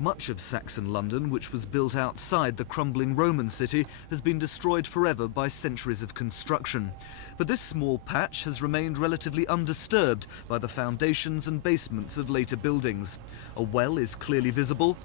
Much of Saxon London, which was built outside the crumbling Roman city, has been destroyed forever by centuries of construction. But this small patch has remained relatively undisturbed by the foundations and basements of later buildings. A well is clearly visible,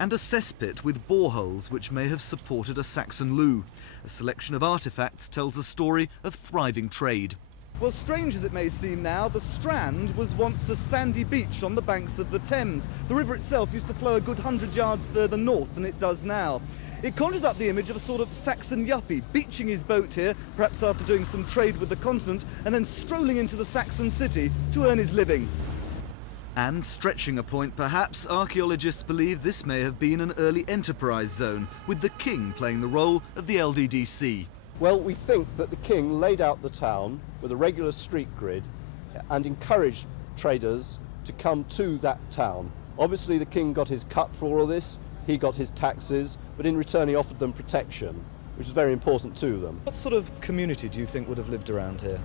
and a cesspit with boreholes which may have supported a Saxon loo. A selection of artefacts tells a story of thriving trade. Well, strange as it may seem now, the Strand was once a sandy beach on the banks of the Thames. The river itself used to flow a good 100 yards further north than it does now. It conjures up the image of a sort of Saxon yuppie beaching his boat here, perhaps after doing some trade with the continent, and then strolling into the Saxon city to earn his living. And stretching a point perhaps, archaeologists believe this may have been an early enterprise zone, with the king playing the role of the LDDC. Well, we think that the king laid out the town with a regular street grid and encouraged traders to come to that town. Obviously the king got his cut for all of this, he got his taxes, but in return he offered them protection, which is very important to them. What sort of community do you think would have lived around here?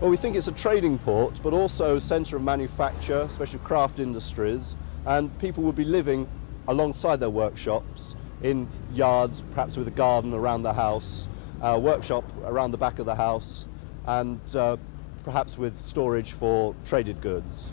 Well, we think it's a trading port, but also a centre of manufacture, especially craft industries, and people would be living alongside their workshops in yards, perhaps with a garden around the house, a workshop around the back of the house, and perhaps with storage for traded goods.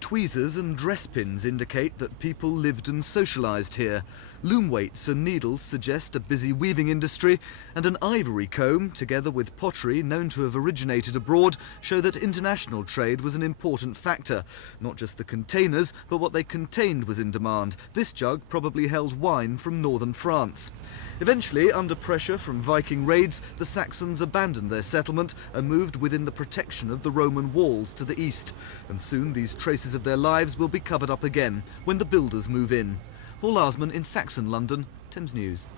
Tweezers and dress pins indicate that people lived and socialised here. Loom weights and needles suggest a busy weaving industry, and an ivory comb, together with pottery known to have originated abroad, show that international trade was an important factor. Not just the containers, but what they contained was in demand. This jug probably held wine from northern France. Eventually, under pressure from Viking raids, the Saxons abandoned their settlement and moved within the protection of the Roman walls to the east. And soon these traces of their lives will be covered up again when the builders move in. Larsmon in Saxon London, Thames News.